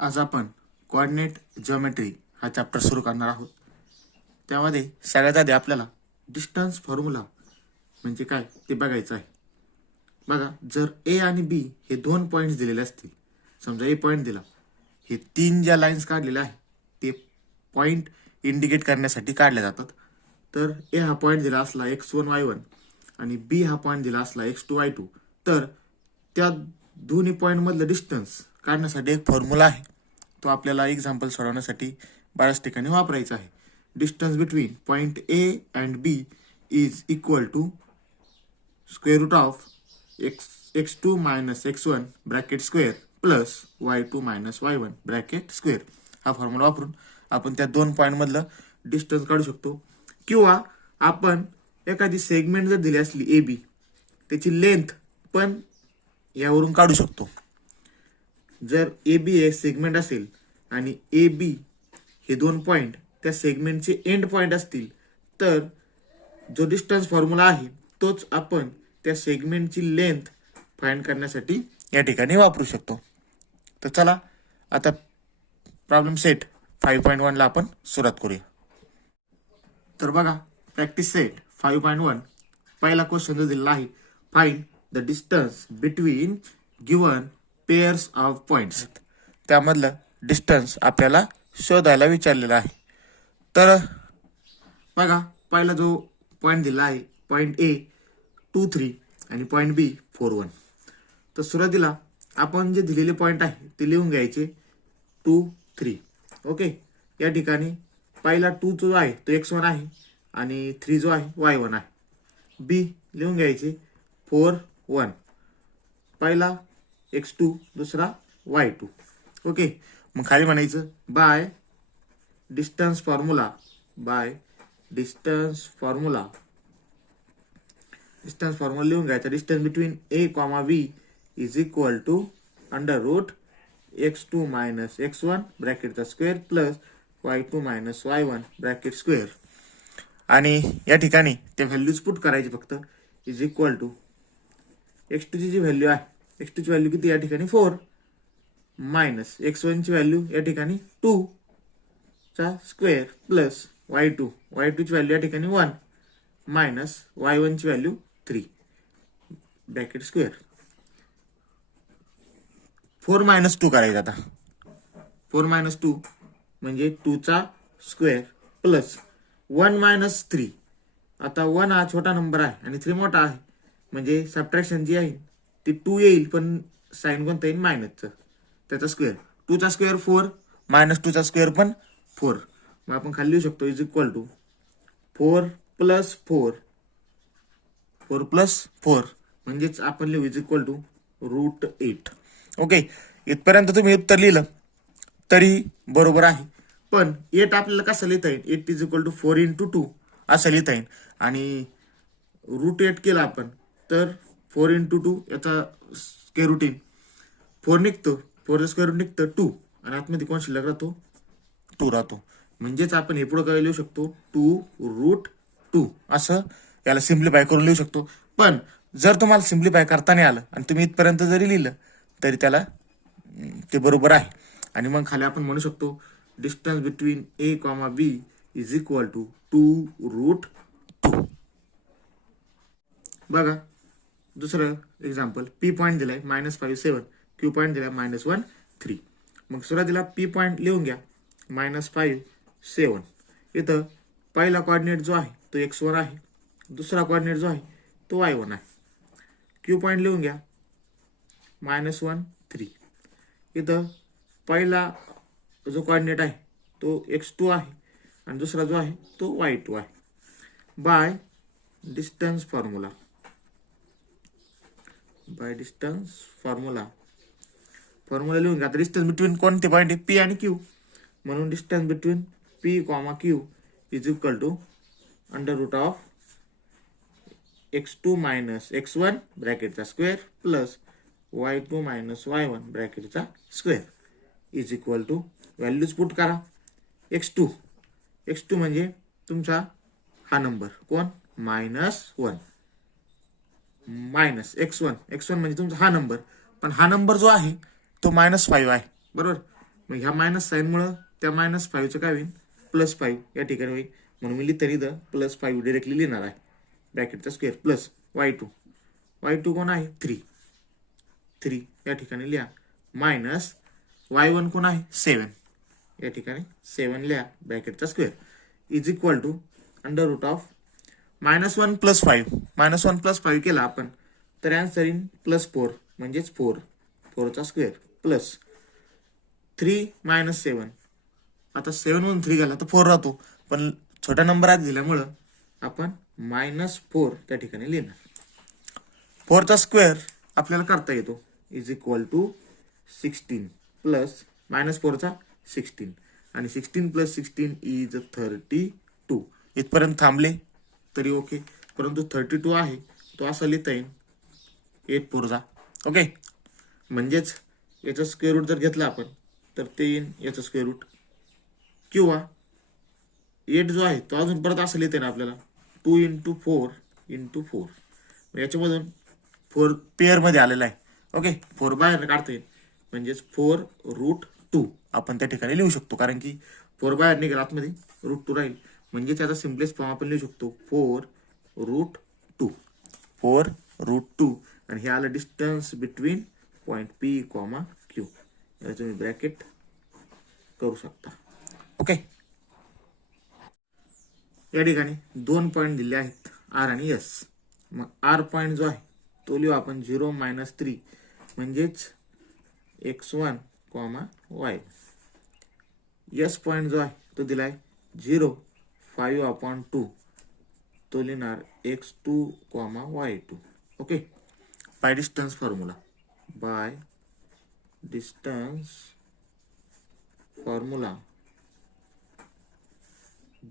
आज आपण coordinate geometry हा चॅप्टर सुरू करणार आहोत. त्यामध्ये सगळ्यात आधी आपल्याला डिस्टन्स फॉर्म्युला म्हणजे काय ते बघायचं आहे. बघा, जर ए आणि बी हे दोन पॉईंट्स दिलेले असतील, समजा ए पॉईंट दिला, हे तीन ज्या लाईन्स काढलेल्या आहे ते पॉईंट इंडिकेट करण्यासाठी काढल्या जातात. तर ए हा पॉईंट दिला असला x1 y1 आणि बी हा पॉईंट दिला असला x2 y2, तर त्या दोन्ही पॉईंट मधलं डिस्टन्स काढण्यासाठी एक फॉर्म्युला आहे. तो आपल्याला एक्झाम्पल सोडवण्यासाठी बऱ्याच ठिकाणी वापरायचा आहे. Distance between point A and B is equal to square root of x2 minus x1 bracket square plus y2 minus y1 bracket square. हा फॉर्म्युला वापरून आपण त्या दोन पॉईंट मधलं डिस्टन्स काढू शकतो. किंवा आपण एखादी सेगमेंट जर दिली असली ए बी, त्याची लेंथ पण यावरून काढू शकतो. जर ए बी हे सेगमेंट असेल आणि ए बी हे दोन पॉईंट त्या सेगमेंटचे एंड पॉईंट असतील, तर जो डिस्टन्स फॉर्म्युला आहे तोच आपण त्या सेगमेंटची लेंथ फाइंड करण्यासाठी या ठिकाणी वापरू शकतो. तर चला आता प्रॉब्लेम सेट 5.1 ला आपण सुरुवात करूया. तर बघा, प्रॅक्टिस सेट 5.1 पहिला क्वेश्चन जो दिलेला आहे, find the distance between given pairs of points. त्यामधलं डिस्टन्स आपल्याला शोधायला विचारलेला आहे. तर बघा, पहिला जो पॉइंट दिला आहे, पॉइंट ए 2, 3 आणि पॉइंट बी 4, 1. तर सुरुवातीला आपण जे दिलेले पॉइंट आहे ते लिहून घ्यायचे 2, 3. ओके, या ठिकाणी पहिला 2 जो आहे तो x1 आहे आणि 3 जो आहे y1 आहे. बी लिहून घ्यायचे 4, 1. पहिला x2, दुसरा y2. ओके, मग खाली म्हणायचं बाय डिस्टन्स फॉर्म्युला लिहून घ्यायचा. Distance between A comma B is equal to under root x2 minus x1 ब्रॅकेटचा square plus y2 minus y1 bracket square. आणि या ठिकाणी ते व्हॅल्यूज पुट करायचे फक्त. इज इक्वल टू x2 ची जी व्हॅल्यू आहे, x2 ची व्हॅल्यू किती या ठिकाणी 4 मायनस x1 ची व्हॅल्यू या ठिकाणी 2 चा स्क्वेअर प्लस y2 ची व्हॅल्यू या ठिकाणी 1 मायनस y1 ची व्हॅल्यू 3 ब्रॅकेट स्क्वेअर. 4 मायनस 2 करायचं. आता 4 मायनस 2 म्हणजे 2 चा स्क्वेअर प्लस 1 मायनस 3. आता 1 हा छोटा नंबर आहे आणि 3 मोठा आहे, म्हणजे सबट्रॅक्शन जी आहे ती 2 येईल, पण साइन कोणता येईल मायनसचं, त्याचा स्क्वेअर. 2 चा स्क्वेअर 4 मायनस 2 चा स्क्वेअर पण 4. मग आपण खाली लिहू शकतो इज इक्वल टू 4 प्लस 4 म्हणजेच आपण लिहू is equal to root 8. Okay, इथपर्यंत तुम्ही उत्तर लिहिलं तरी बरोबर आहे. पण 8 आपल्याला कसं लिहिता येईल, 8 इज इक्वल टू 4 इंटू 2 असं लिहिता येईल. आणि रूट 8 केला आपण तर 4 इंटू 2 याचा स्क्वेअर रूट 4 निघतो, 4 स्क्वेअर रूट निघतं 2 आणि आतमध्ये कोण शिल्लक राहतो, 2 राहतो. म्हणजेच आपण हे पुढे काय लिहू शकतो, 2 रूट 2 असं याला सिम्प्लिफाय करून लिहू शकतो. पण जर तुम्हाला सिम्प्लिफाय करता नाही आलं आणि तुम्ही इथपर्यंत जरी लिहिलं तरी त्याला ते बरोबर आहे. आणि मग खाली आपण म्हणू शकतो distance between A comma B is equal to 2 root 2. बघा, दुसरं एक्झाम्पल, पी पॉईंट दिलाय -5, 7, क्यू पॉईंट दिलाय -1, 3. मग सुरुवातीला पी पॉईंट लिहून घ्या -5, 7. इथं पहिला कोऑर्डिनेट जो आहे तो x1 आहे, दुसरा कोऑर्डिनेट जो आहे तो y1 आहे. क्यू पॉईंट लिहून घ्या -1, 3. इथं पहिला जो कोऑर्डिनेट आहे तो x2 आहे आणि दुसरा जो आहे तो y2 आहे. बाय डिस्टन्स फॉर्म्युला लिहून घ्या. डिस्टन्स बिटवीन कोणते पॉईंट आहे, पी आणि क्यू, म्हणून distance between P comma Q is equal to under root of x2 minus x1 ब्रॅकेटचा square plus y2 minus y1 ब्रॅकेटचा square is equal to values put करा. x2 म्हणजे तुमचा हा नंबर कोण, -1 मायनस x1 म्हणजे तुमचा हा नंबर, पण हा नंबर जो आहे तो -5 आहे, बरोबर. मग ह्या मायनस साईनमुळं त्या -5चं काय होईल, +5 या ठिकाणी होईल. म्हणून मी लिहिताना इथं +5 डिरेक्टली लिहिणार आहे, ब्रॅकेटचा स्क्वेअर प्लस y2 कोण आहे 3 या ठिकाणी लिहा, मायनस y1 कोण आहे 7 या ठिकाणी 7 लिहा ब्रॅकेटचा square, is equal to under root of -1 + 5 -1 + 5 केला आपण तर आन्सर इन +4 म्हणजेच 4 चा स्क्वेअर प्लस 3 - 7. आता 7 वरून 3 गेला तर 4 राहतो, पण छोटा नंबर आत दिल्यामुळं आपण -4 त्या ठिकाणी लिहिणार. 4 चा स्क्वेअर आपल्याला करता येतो, इज इक्वल टू 16 प्लस -4 चा 16 आणि 16 + 16 इज 32. इथपर्यंत थांबले तरी ओके, परंतु 32 आहे तो असा लिहिता येईल 8 4 जा. ओके, म्हणजेच याचा स्क्वेअर रूट जर घेतला आपण तर ते येईल याचा स्क्वेअर रूट, किंवा 8 जो आहे तो अजून परत असं लिहिता येईल आपल्याला 2 × 4 × 4. याच्यामधून 4 पेअर मध्ये आलेला आहे. ओके, 4 बाहेर काढता येईल, म्हणजेच 4√2 आपण त्या ठिकाणी लिहू शकतो, कारण की 4 बाहेर निघेल आतमध्ये √2 राहील, म्हणजे त्याचा सिम्पलेस्ट फॉर्म आपण लिहू शकतो 4√2 आणि हे आलं distance between point P, Q. याला तुम्ही ब्रॅकेट करू शकता. ओके, या ठिकाणी 2 पॉइंट दिले आहेत R आणि S. मग R पॉइंट जो आहे तो लिहू आपण 0 - 3 म्हणजेच x1, y. S पॉइंट जो आहे तो दिलाय 0 5/2 तो लिहिणार x2, y2. Okay, bye distance formula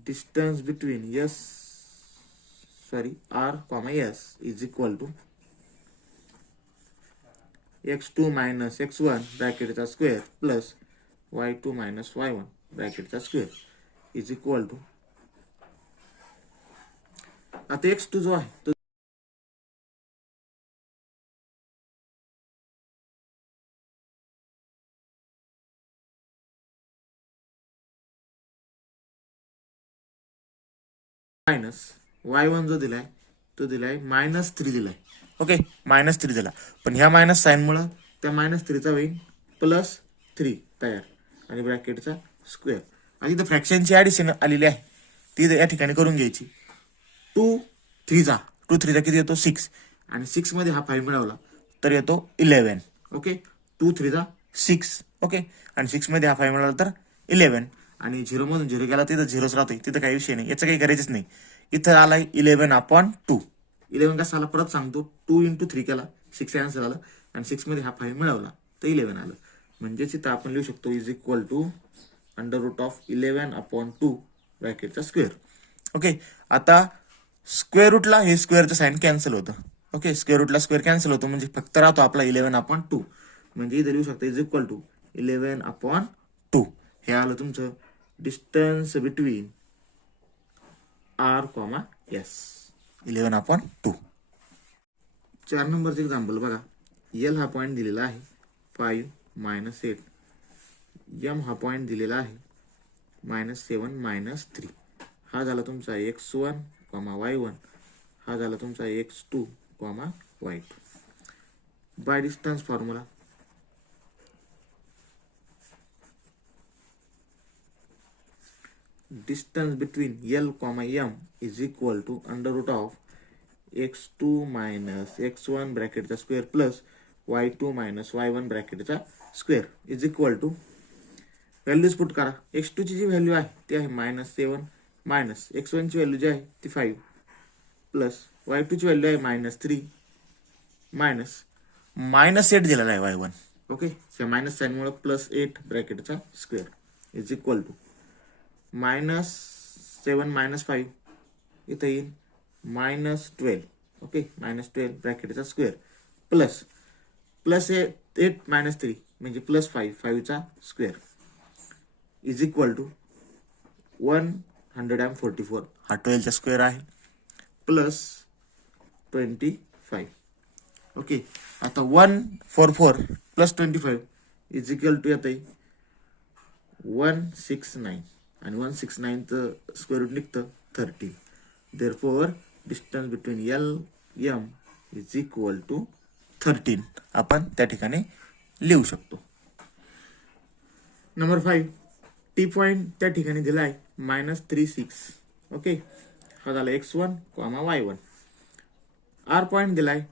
distance between R, S is equal to x2 - x1 ब्रॅकेटचा स्क्वेअर प्लस y2 - y1 ब्रॅकेटचा स्क्वेअर इज इक्वल टू, आता x2 जो आहे तो मायनस y1 जो दिलाय तो दिलाय -3 दिलाय. ओके, -3 दिला, पण ह्या मायनस साईन मुळे त्या -3चा होईल +3 तयार आणि ब्रॅकेटचा स्क्वेअर. आणि इथं फ्रॅक्शनची ऍडिशन आलेली आहे ती या ठिकाणी करून घ्यायची. 2 3 किती येतो 6 आणि 6 मध्ये हा 5 मिळवला तर येतो 11. ओके, 2 3 6. ओके, आणि 6 मध्ये हा 5 मिळवला तर 11 आणि 0 मधून 0 गेला तिथं 0च राहतोय, तिथं काही विषय नाही, याचं काही करायचंच नाही. इथं आलाय 11/2. 11 कसा आला परत सांगतो, 2 × 3 केला 6 आन्सर आला आणि 6 मध्ये हा 5 मिळवला तर 11 आलं. म्हणजेच इथं आपण लिहू शकतो इज इक्वल टू √11/2 ब्रॅकेटचा स्क्वेअर. ओके, आता स्क्वेअर रूटला हे स्क्वेअरचं साईन कॅन्सल होतं. ओके, स्क्वेअर रूटला स्क्वेअर कॅन्सल होतो म्हणजे फक्त राहतो आपला 11/2. म्हणजे इथं लिहू शकतो इज इक्वल टू 11/2. हे आलं तुमचं डिस्टन्स बिटवीन R, S 11/2. 4 नंबरचं एक्झाम्पल बघा. L हा पॉइंट दिलेला आहे 5 - 8. M हा पॉइंट दिलेला आहे -7 - 3. हा झाला तुमचा x1, y1. हा झाला तुमचा x2, y2. By distance formula distance between L, M is equal to √ x2 - x1 ब्रॅकेटचा स्क्वेअर प्लस y2 - y1 ब्रॅकेटचा square is equal to, values put करा. x2 ची जी व्हॅल्यू आहे ती आहे -7 मायनस x1 ची व्हॅल्यू जी आहे ती 5 प्लस y2 ची व्हॅल्यू आहे -3 मायनस -8 दिलेला आहे y1. ओके, त्या मायनस साइन मुळे +8 ब्रॅकेटचा स्क्वेअर इज इक्वल टू -7 - 5 इथं येईल -12. ओके, -12 ब्रॅकेटचा स्क्वेअर प्लस +8 - 3 म्हणजे +5 चा स्क्वेअर इज इक्वल टू 144. हा 12 चा स्क्वेअर आहे प्लस 25. ओके, आता 144 + 25 इज इक्वल टू येत आहे 169 आणि 169चं स्क्वेअर रूट निघतं 13. Therefore distance between L M is equal to 13 आपण त्या ठिकाणी लिहू शकतो. नंबर 5, टी पॉईंट त्या ठिकाणी दिला आहे -36. ओके, हा झाला x1, y1. आर पॉईंट दिलाय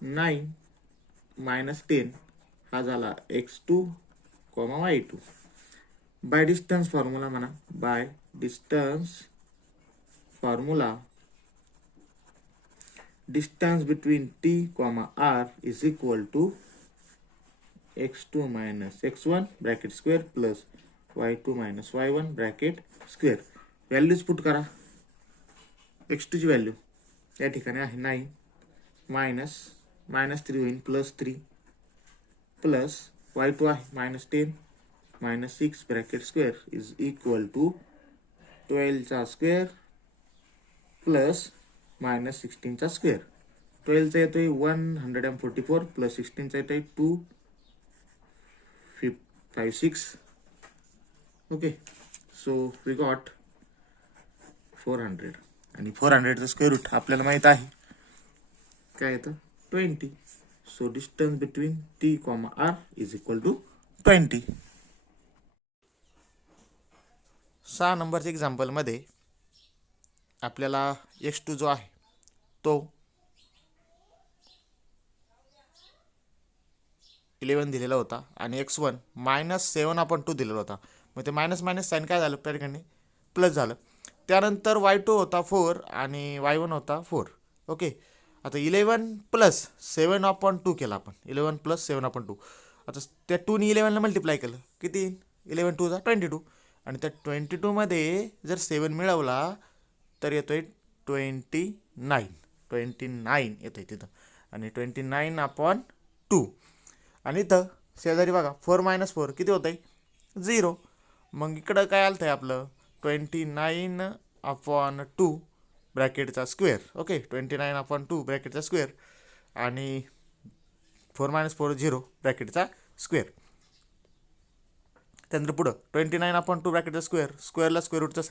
9 -10, हा झाला x2, y2. By distance formula म्हणा, by distance formula distance between t, r is equal to x2 - x1 bracket square plus y2 - y1 bracket square. Values put करा. x2 ची value या ठिकाणी आहे 9 -3 होईल +3 प्लस y2 आहे -10 -6 bracket square is equal to 12 चा square plus -16 चा square. 12 चा येतोय 144 प्लस 16 चा येतोय 256. ओके, सो वी गॉट 400 आणि 400चं स्क्वेअर रूट आपल्याला माहित आहे काय येतं 20. So distance between t, r is equal to 20. 6 नंबरच्या एक्झाम्पल मध्ये आपल्याला x2 जो आहे तो 11 दिलेला होता आणि x1 -7/2 दिलेला होता. मग ते मायनस साईन काय झालं त्या ठिकाणी प्लस झालं. त्यानंतर y2 होता 4 आणि y1 होता 4. ओके, आता 11 + 7/2 केला आपण. 11 + 7/2. आता त्या 2 ने 11 ला मल्टिप्लाय केलं, किती 11 2 22 आणि त्या 22 मध्ये जर 7 मिळवला तर येतोय 29 येतोय तिथं आणि 29/2. आणि इथं शेजारी बघा 4 - 4 किती होतंय 0. मग इकडं काय आलं आहे आपलं 29/2 ब्रॅकेटचा स्क्वेअर. ओके, 29/2 ब्रॅकेटचा स्क्वेअर आणि 4 - 4 0 ब्रॅकेटचा स्क्वेअर. त्यानंतर पुढं 29/2 ब्रॅकेटचा स्क्वेअरला स्क्वेअर रूटचा